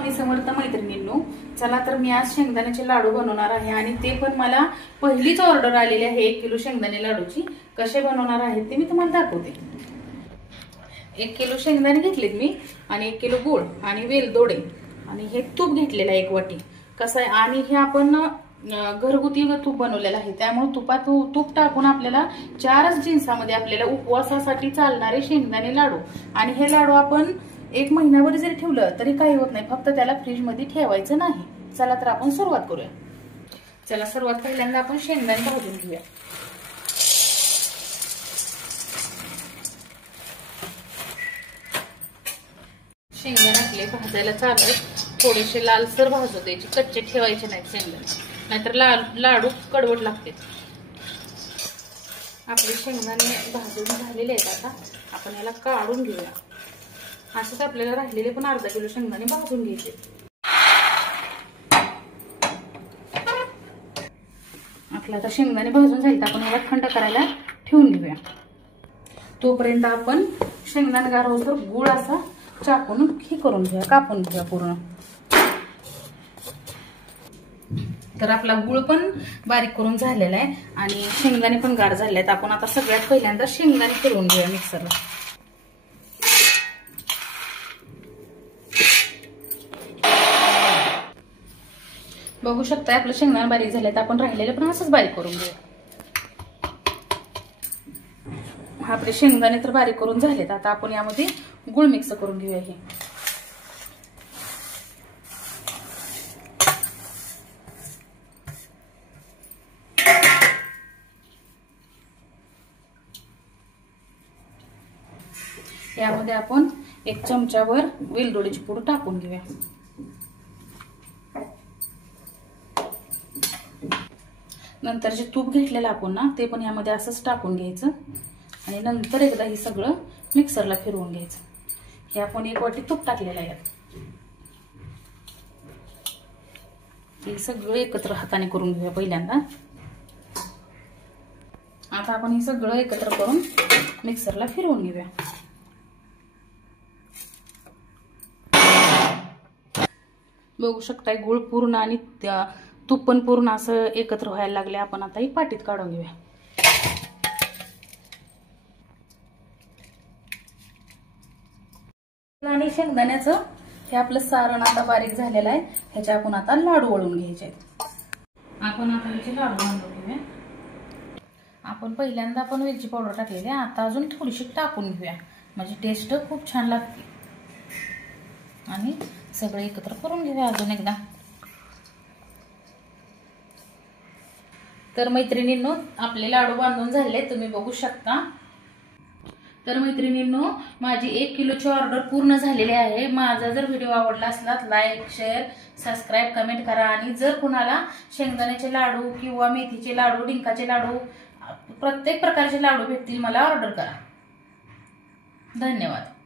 स्वामी समर्थ मैत्रिणींनो, चला तर मी आज शेंगदाण्याचे लाडू बनवणार आहे आणि ते पण मला पहिलीच ऑर्डर आलेली आहे 1 किलो शेंगदाणे लाडूची। कसे बनवणार आहे ते मी तुम्हाला दाखवते। 1 किलो शेंगदाणे घेतलेत मी आणि 1 किलो गूळ आणि वेलदोडे आणि हे तूप घेतलेलं आहे 1 वाटी। कसं आहे आणि हे आपण घरगुती तूप बनवलेलं आहे, त्यामुळे तुपात तूप टाकून आपल्याला 4च जिन्सामध्ये आपल्याला उपवासासाठी चालणारे शेंगदाणे लाडू आणि हे लाडू आपण 1 महिनाभर जरी ठेवलं तरी काही होत नाही, फक्त त्याला फ्रीज मध्ये ठेवायचं नाही। चला तर आपण सुरुवात करूया। चला सर्वात पहिल्यांदा आपण शेंगदाणे भाजून घेऊया। शेंगदाणे आपले भाजायला चालू आहेत, थोडेसे लालसर भाजू द्यायचे, कच्चे ठेवायचे नाहीत शेंगदाणे, नाहीतर लाडू कडवट लागते। आपले शेंगदाणे भाजून झालेले आहेत, आता आपण याला काढून घेऊया। असंच आपल्याला राहिलेले पण अर्धा किलो शेंगदाणे भाजून घ्यायचे। आपलं आता शेंगदाणे भाजून झाले, आपण याला थंड करायला ठेवून घेऊया। तोपर्यंत आपण शेंगदाणे गार होऊन गूळ असा चाकून हे करून घेऊया, कापून घेऊया पूर्ण। तर आपला गूळ पण बारीक करून झालेला आहे आणि शेंगदाणे पण गार झाले आहेत। आपण आता सगळ्यात पहिल्यांदा शेंगदाणे फिरवून घेऊया मिक्सरला। बघू शकता आपलं शेंगदाणे बारीक झालेत, आपण राहिलेले पण असंच बारीक करून घेऊया। आपले शेंगदाणे तर बारीक करून झालेत, आता आपण यामध्ये गूळ मिक्स करून घेऊया। हे यामध्ये आपण 1 चमचाभर वेलदोडीची पूड टाकून घेऊया। नंतर जे तूप घेतलेलं आपण ना ते पण यामध्ये असंच टाकून घ्यायचं आणि नंतर एकदा हे सगळं मिक्सरला फिरवून घ्यायचं। हे आपण 1 वाटी तूप टाकलेलं आहे, हे सगळं एकत्र हाताने करून घेऊया पहिल्यांदा। आता आपण हे सगळं एकत्र करून मिक्सरला फिरवून घेऊया। बघू शकताय गूळ पूर्ण आणि तूप पण पूर्ण असं एकत्र व्हायला लागले। आपण आता ही पाटीत काढून घेऊया। आणि शेंगदाण्याचं हे आपलं सारण आता बारीक झालेलं आहे, ह्याचे आपण आता लाडू वळून घ्यायचे आहेत। आपण आता ह्याचे लाडू बांधून घेऊया। आपण पहिल्यांदा आपण वेलची पावडर टाकलेली आहे, आता अजून थोडीशी टाकून घेऊया, म्हणजे टेस्ट खूप छान लागते। आणि सगळे एकत्र करून घेऊया अजून एकदा। तर मैत्रिणींनो, आपले लाडू बांधून झाले, तुम्ही बघू शकता। तर मैत्रिणींनो, माझी 1 किलोची ऑर्डर पूर्ण झालेली आहे। माझा जर व्हिडिओ आवडला असला लाईक, शेअर, सबस्क्राईब, कमेंट करा आणि जर कुणाला शेंगदाण्याचे लाडू किंवा मेथीचे लाडू, डिंकाचे लाडू, प्रत्येक प्रकारचे लाडू भेटतील मला ऑर्डर करा। धन्यवाद।